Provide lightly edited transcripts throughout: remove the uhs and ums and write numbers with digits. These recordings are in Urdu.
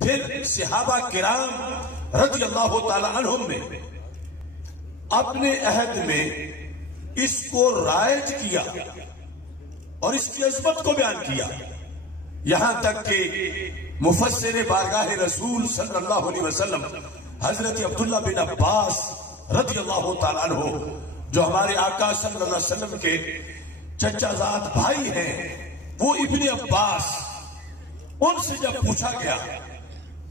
پھر صحابہ کرام رضی اللہ تعالی عنہم نے اپنے عہد میں اس کو رائج کیا اور اس کی عظمت کو بیان کیا، یہاں تک کہ مفسر بارگاہ رسول صلی اللہ علیہ وسلم حضرت عبداللہ بن عباس رضی اللہ تعالیٰ عنہ جو ہمارے آقا صلی اللہ علیہ وسلم کے چچا زاد بھائی ہیں، وہ ابن عباس، ان سے جب پوچھا گیا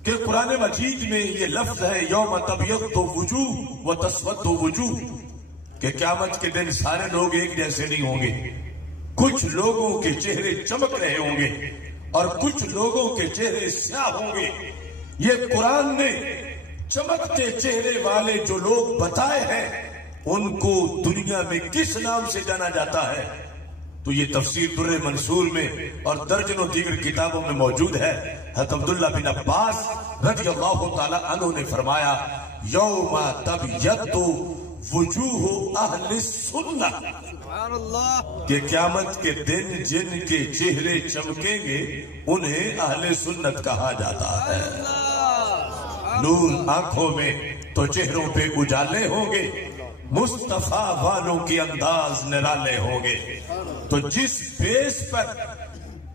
کہ قرآن مجید میں یہ لفظ ہے یوم تبیض وجوہ و تسود وجوہ، کہ قیامت کے دن سارے لوگ ایک جیسے نہیں ہوں گے، کچھ لوگوں کے چہرے چمک رہے ہوں گے اور کچھ لوگوں کے چہرے سیاہ ہوں گے۔ یہ قرآن نے چمکتے چہرے والے جو لوگ بتائے ہیں ان کو دنیا میں کس نام سے جانا جاتا ہے؟ تو یہ تفسیر در منصور میں اور درجنوں دیگر کتابوں میں موجود ہے۔ حضرت عبداللہ بن عباس رضی اللہ تعالی عنہ نے فرمایا یوم تبیض وجوہ اہل السنہ، کہ قیامت کے دن جن کے چہرے چمکیں گے انہیں اہل سنت کہا جاتا ہے۔ نور آنکھوں میں تو چہروں پہ اجالے ہوں گے، مصطفیٰ والوں کی انداز نرالے ہوں گے۔ تو جس بیس پر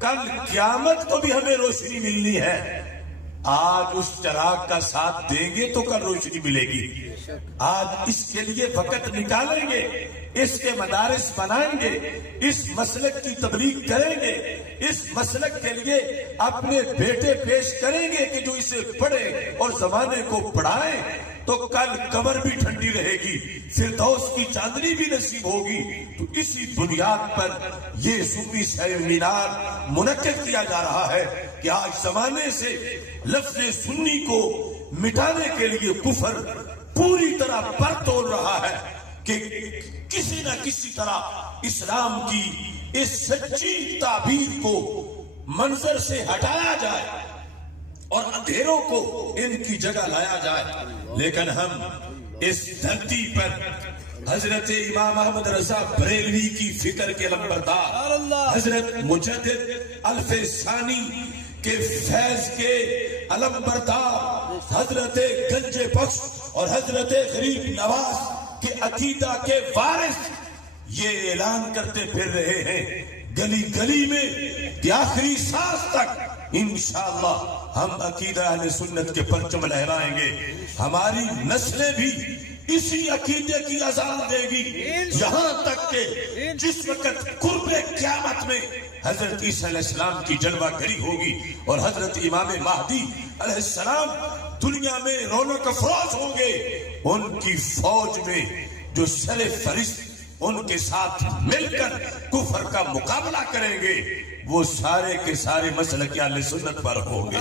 کل قیامت کو بھی ہمیں روشنی ملنی ہے، آج اس چراغ کا ساتھ دیں گے تو کل روشنی ملے گی۔ آج اس کے لیے وقت نکالیں گے، اس کے مدارس بنائیں گے، اس مسلک کی تبلیغ کریں گے، اس مسلک کے لیے اپنے بیٹے پیش کریں گے کہ جو اسے پڑھے اور زمانے کو پڑھائیں، تو کل قبر بھی ٹھنڈی رہے گی، فردوس کی چاندنی بھی نصیب ہوگی۔ تو اسی بنیاد پر یہ سنی سیمینار منعقد کیا جا رہا ہے کہ آج زمانے سے لفظ سنی کو مٹانے کے لیے کفر پوری طرح پر توڑ رہا ہے کہ کسی نہ کسی طرح اسلام کی اس سچی تعبیر کو منظر سے ہٹایا جائے اور اندھیروں کو ان کی جگہ لایا جائے۔ لیکن ہم اس دھرتی پر حضرت امام احمد رضا بریلوی کی فکر کے لمبردار، حضرت مجدد الف ثانی کے فیض کے علمبردار، حضرت گنج بخش اور حضرت غریب نواز کے عقیدہ کے وارث یہ اعلان کرتے پھر رہے ہیں گلی گلی میں کہ آخری سانس تک انشاءاللہ ہم عقیدہ اہل سنت کے پرچم لہرائیں گے۔ ہماری نسلیں بھی اسی عقیدے کی اذان دے گی، یہاں تک کہ جس وقت قرب قیامت میں حضرت عیسیٰ علیہ السلام کی جلوہ گری ہوگی اور حضرت امام مہدی علیہ السلام دنیا میں رونق افروز ہوں گے، ان کی فوج میں جو سر فہرست ان کے ساتھ مل کر کفر کا مقابلہ کریں گے وہ سارے کے سارے مسلک اہل سنت پر ہوں گے۔